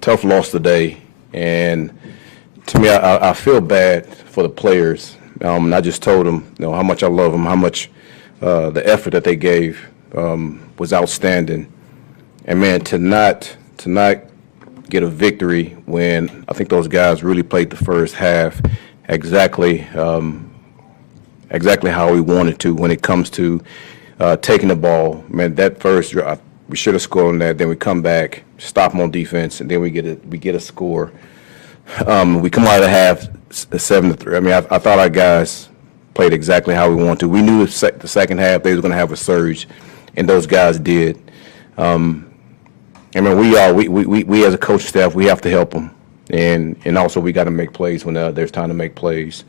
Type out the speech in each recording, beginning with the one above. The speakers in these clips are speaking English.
tough loss today, and to me, I feel bad for the players. And I just told them, how much I love them, how much the effort that they gave was outstanding, and man, to not get a victory when I think those guys really played the first half exactly how we wanted to when it comes to taking the ball. Man, that first drive, we should have scored on that. Then we come back, stop them on defense, and then we get a score. We come out of the half 7-3. I mean, I thought our guys played exactly how we wanted to. We knew the second half they was going to have a surge, and those guys did. I mean, we as a coaching staff, we have to help them, and also we got to make plays when there's time to make plays.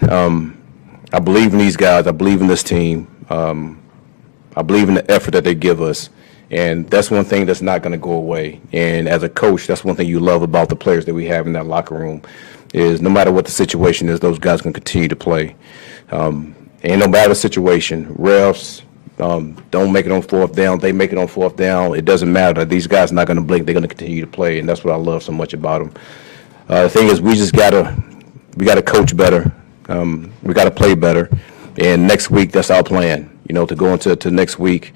I believe in these guys. I believe in this team. I believe in the effort that they give us, and that's one thing that's not going to go away. And as a coach, that's one thing you love about the players that we have in that locker room is no matter what the situation is, those guys can continue to play. And no matter the situation, refs don't make it on fourth down. They make it on fourth down. It doesn't matter. These guys are not going to blink. They're going to continue to play, and that's what I love so much about them. The thing is, we gotta coach better. We got to play better. And next week, that's our plan, to go into next week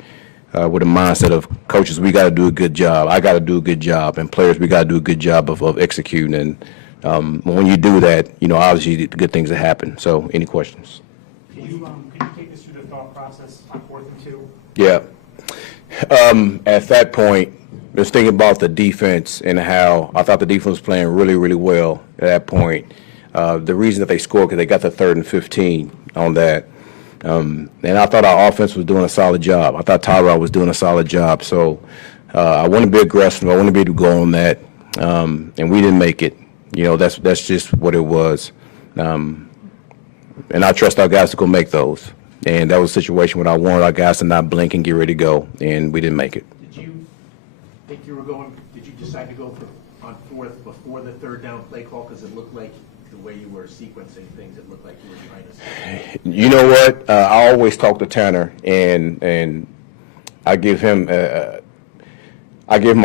with a mindset of coaches, we got to do a good job. I got to do a good job. And players, we got to do a good job of executing. And when you do that, obviously the good things that happen. So any questions? Can you take us through the thought process on 4th and 2? Yeah. At that point, just thinking about the defense and how I thought the defense was playing really, really well at that point. The reason that they scored because they got the 3rd and 15 on that. And I thought our offense was doing a solid job. I thought Tyrod was doing a solid job. So I want to be aggressive. I want to be able to go on that. And we didn't make it. That's just what it was. And I trust our guys to go make those. And that was a situation where I wanted our guys to not blink and get ready to go. And we didn't make it. Did you think you were going, did you decide to go on 4th before the 3rd down play call? Because it looked like the way you were sequencing things, it looked like you were behind us. You know what? I always talk to Tanner, and I give him my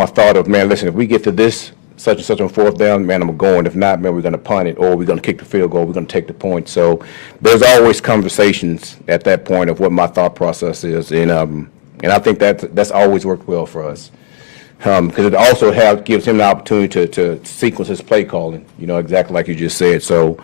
thought of, man, listen, if we get to this such and such on 4th down, man, I'm going. If not, man, we're going to punt it, or we're going to kick the field goal. We're going to take the point. So there's always conversations at that point of what my thought process is, and I think that's always worked well for us. Because it also gives him the opportunity to sequence his play calling, exactly like you just said. So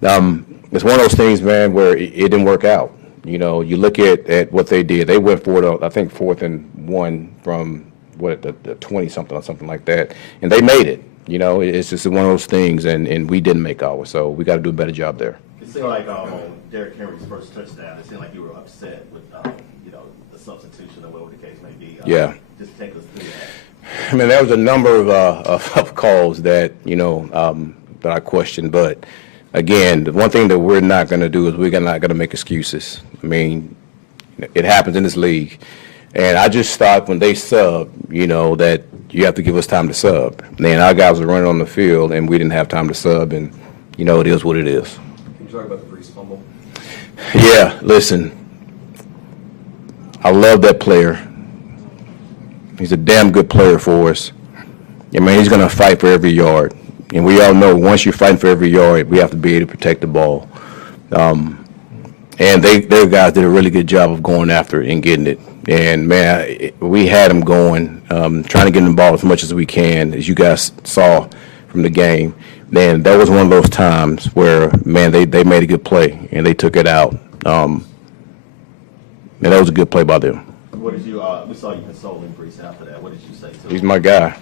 it's one of those things, man, where it didn't work out. You look at what they did. They went for it, I think, 4th and 1 from, the 20-something or something like that. And they made it. It's just one of those things, and we didn't make ours. So we got to do a better job there. It seemed like on Derrick Henry's first touchdown, it seemed like you were upset with, the substitution or whatever the case may be. Yeah. Just take us through that. I mean, there was a number of calls that, that I questioned. But, again, the one thing that we're not going to do is we're not going to make excuses. I mean, it happens in this league. And I just thought when they sub, that you have to give us time to sub. And our guys were running on the field, and we didn't have time to sub. And, it is what it is. Can you talk about the Breece fumble? Yeah, listen, I love that player. He's a damn good player for us. I mean, he's going to fight for every yard. And we all know once you're fighting for every yard, we have to be able to protect the ball. And their guys did a really good job of going after it and getting it. And, man, we had them going, trying to get the ball as much as we can, as you guys saw from the game. Man, that was one of those times where, man, they made a good play, and they took it out. And that was a good play by them. What did you? We saw you consoling Breece after that. What did you say to him? He's my guy.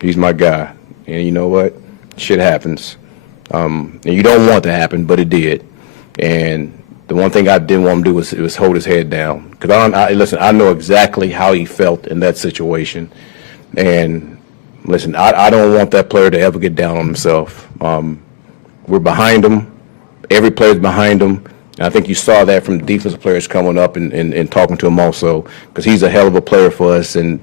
He's my guy. And you know what? Shit happens. And you don't want it to happen, but it did. And the one thing I didn't want him to do was hold his head down. Because listen, I know exactly how he felt in that situation. And listen, I don't want that player to ever get down on himself. We're behind him. Every player's behind him. And I think you saw that from the defensive players coming up and talking to him also, because he's a hell of a player for us, and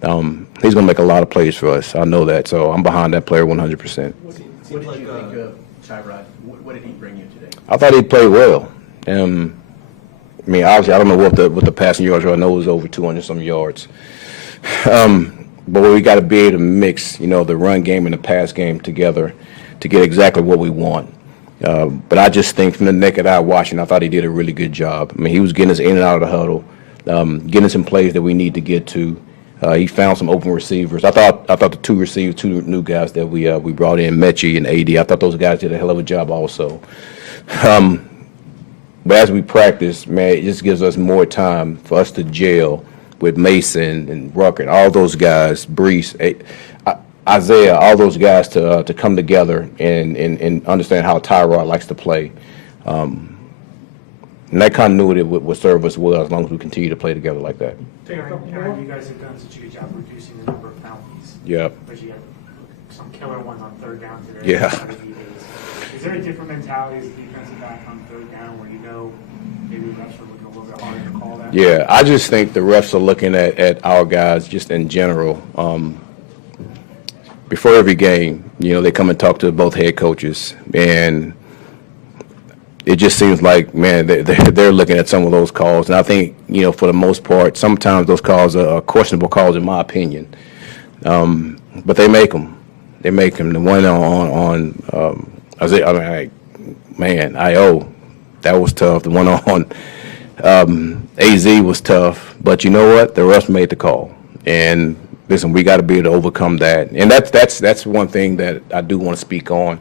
he's going to make a lot of plays for us. I know that, so I'm behind that player 100%. What did you think of Tyrod? What did he bring you today? I thought he played well. I mean, obviously, I don't know what the passing yards were. I know it was over 200-some yards. but we got to be able to mix, the run game and the pass game together to get exactly what we want. But I just think from the naked eye watching, I thought he did a really good job. I mean, he was getting us in and out of the huddle, getting us some plays that we need to get to. He found some open receivers. I thought the two new guys that we brought in, Mechie and AD, I thought those guys did a hell of a job also. But as we practice, man, it just gives us more time for us to gel with Mason and Rucker and all those guys, Breece, Isaiah, all those guys to come together and understand how Tyrod likes to play. And that continuity would serve us well as long as we continue to play together like that. Aaron, you guys have done such a good job reducing the number of penalties. Yeah. But you had some killer ones on third down today. Yeah. Is there a different mentality as a defensive back on third down where maybe the refs are looking a little bit harder to call that? Yeah, I just think the refs are looking at our guys just in general. Before every game, they come and talk to both head coaches, and it just seems like, man, they're looking at some of those calls. And I think, for the most part, sometimes those calls are questionable calls in my opinion. But they make them. They make them. The one on IO, that was tough. The one on AZ was tough. But you know what? The refs made the call. And listen, we got to be able to overcome that. And that's one thing that I do want to speak on.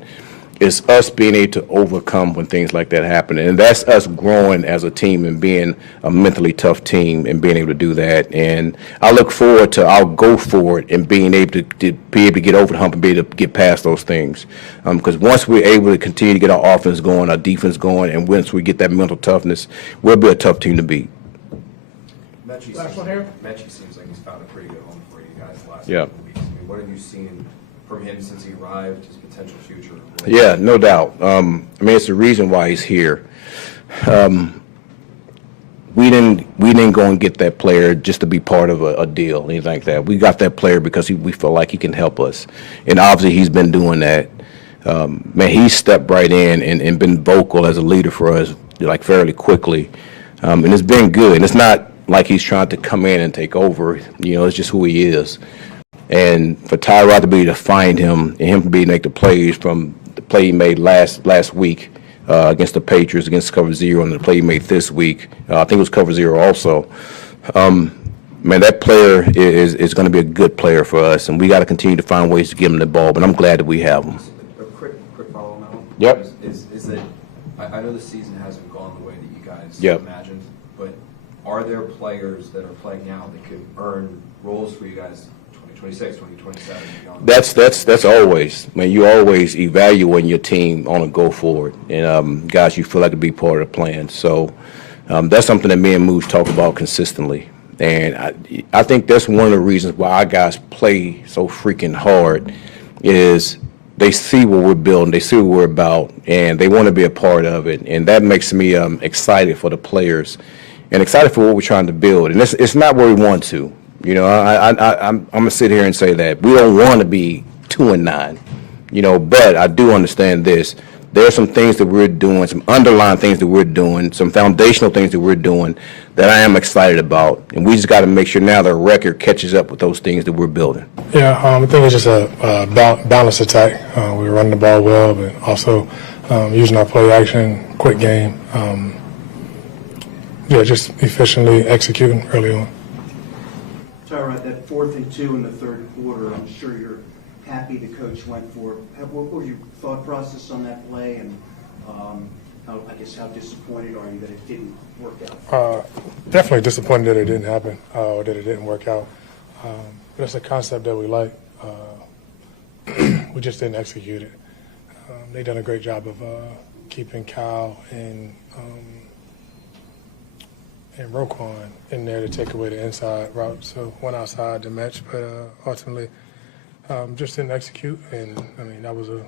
It's us being able to overcome when things like that happen. And that's us growing as a team and being a mentally tough team and being able to do that. And I look forward to our go forward and being able to get over the hump and be able to get past those things. Because once we're able to continue to get our offense going, our defense going, and once we get that mental toughness, we'll be a tough team to beat. Mechie seems like he's found a pretty good home for you guys last Yeah. couple weeks. I mean, what have you seen from him since he arrived, his potential future? Yeah, no doubt. It's the reason why he's here. We didn't go and get that player just to be part of a deal, anything like that. We got that player because we feel like he can help us, and obviously he's been doing that. He stepped right in and been vocal as a leader for us, like fairly quickly, and it's been good. And it's not like he's trying to come in and take over. It's just who he is. And for Tyrod to be able to find him and him to be able to make the plays from the play he made last week against the Patriots, against cover zero, and the play he made this week, I think it was cover zero also. That player is going to be a good player for us, and we got to continue to find ways to give him the ball, but I'm glad that we have him. A quick follow on that one. Yep. Is that I know the season hasn't gone the way that you guys Yep. imagined, but are there players that are playing now that could earn roles for you guys 2026, 2027, and beyond? That's always, you always evaluating your team on a go forward, and guys you feel like to be part of the plan. So that's something that me and Moose talk about consistently, and I think that's one of the reasons why our guys play so freaking hard is they see what we're building, they see what we're about, and they want to be a part of it, and that makes me excited for the players and excited for what we're trying to build. And it's not where we want to. I'm gonna sit here and say that we don't want to be 2-9, but I do understand this. There are some things that we're doing, some underlying things that we're doing, some foundational things that we're doing that I am excited about, and we just got to make sure now the record catches up with those things that we're building. Yeah, I think it's just a balanced attack. We're running the ball well, but also using our play action, quick game. Just efficiently executing early on. Tyrod, that 4th and 2 in the third quarter, I'm sure you're happy the coach went for it. What was your thought process on that play, and how disappointed are you that it didn't work out? Definitely disappointed that it didn't happen, or that it didn't work out. But it's a concept that we like. We just didn't execute it. They done a great job of keeping Kyle and Roquan in there to take away the inside route. So went outside to match, but ultimately just didn't execute. And that was a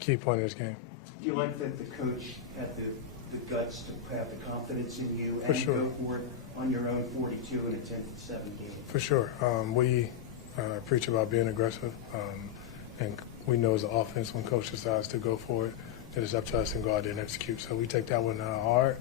key point of this game. Do you like that the coach had the guts to have the confidence in you For and sure. go for it on your own 42 in a 10-7 game? For sure. We preach about being aggressive, and we know as an offense when coach decides to go for it, that it's up to us and go out there and execute. So we take that one hard,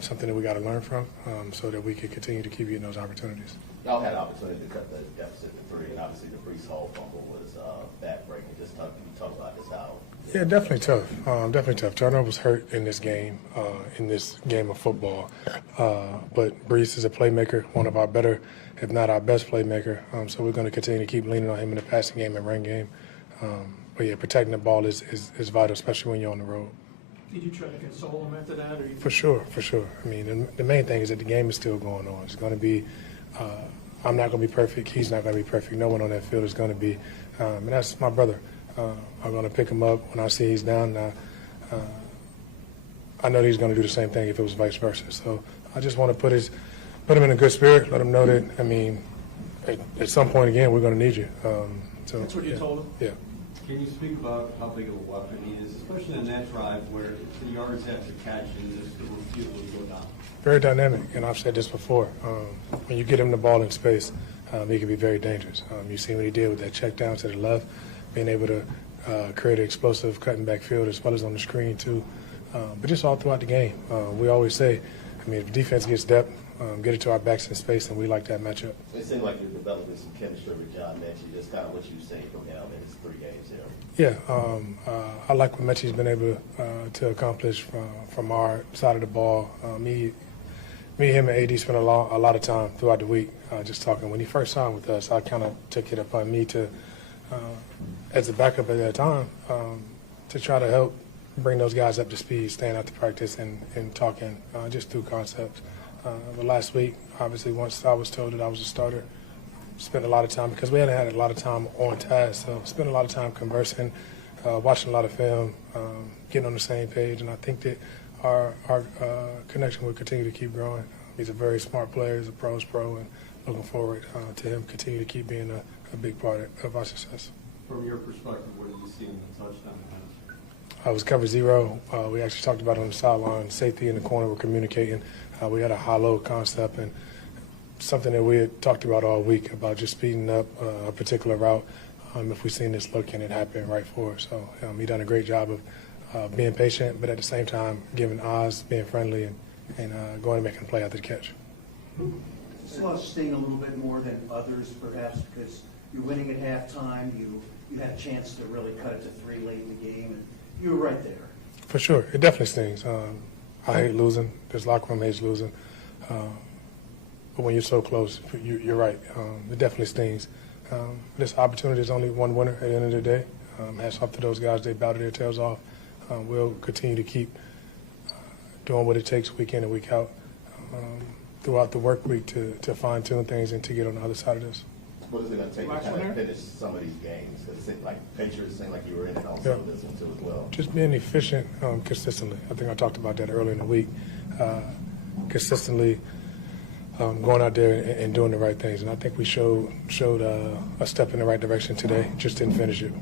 something that we got to learn from, so that we can continue to keep getting those opportunities. Y'all had an opportunity to cut the deficit to 3, and obviously the Breece Hall fumble was backbreaking. Just talk about this how. Yeah, definitely tough. Definitely tough. Turner was hurt in this game of football. But Breece is a playmaker, one of our better, if not our best playmaker. So we're going to continue to keep leaning on him in the passing game and run game. But yeah, protecting the ball is vital, especially when you're on the road. Did you try to console him after that? Or you... For sure. I mean, the main thing is that the game is still going on. It's going to be, I'm not going to be perfect. He's not going to be perfect. No one on that field is going to be. And that's my brother. I'm going to pick him up when I see he's down. I know that he's going to do the same thing if it was vice versa. So I just want to put him in a good spirit, let him know that, I mean, at some point again, we're going to need you. So, That's what you told him? Yeah. Can you speak about how big of a weapon he is, especially on that drive where the yards after catch and just the refusal to go down? Very dynamic, and I've said this before. When you get him the ball in space, he can be very dangerous. You see what he did with that check down to the left, being able to create an explosive cutting back field as well as on the screen too. But just all throughout the game, we always say, I mean, if defense gets depth, get it to our backs in space, and we like that matchup. It seemed like you're developing some chemistry with John Mechie. Just kind of what you've seen from him in his 3 games here. Yeah, I like what Mechie's been able to accomplish from our side of the ball. Me, him, and AD spent a lot of time throughout the week just talking. When he first signed with us, I kind of took it upon me to, as a backup at that time, to try to help bring those guys up to speed, staying out to practice and talking just through concepts. But last week, obviously, once I was told that I was a starter, spent a lot of time, because we hadn't had a lot of time on task, so spent a lot of time conversing, watching a lot of film, getting on the same page, and I think that our connection will continue to keep growing. He's a very smart player. He's a pro's pro, and looking forward to him continue to keep being a big part of our success. From your perspective, what did you see in the touchdown? I was cover 0. We actually talked about it on the sideline. Safety in the corner, we're communicating. We had a high-low concept, and something that we had talked about all week about just speeding up a particular route. If we seen this look and it happened right for us. So he done a great job of being patient, but at the same time giving odds, being friendly, and going and making a play after the catch. This loss sting a little bit more than others, perhaps, because you're winning at halftime. You had a chance to really cut it to 3 late in the game, and you were right there. For sure, it definitely stings. I hate losing. This locker room hates losing. But when you're so close, you're right. It definitely stings. This opportunity is only one winner at the end of the day. Hats off to those guys. They battled their tails off. We'll continue to keep doing what it takes week in and week out throughout the work week to fine-tune things and to get on the other side of this. What is it going to take to kind of finish some of these games? Because it seemed like Patriots seemed like you were in it on some of this one too as well. Just being efficient consistently. I think I talked about that earlier in the week. Consistently going out there and doing the right things. And I think we showed a step in the right direction today. Just didn't finish it.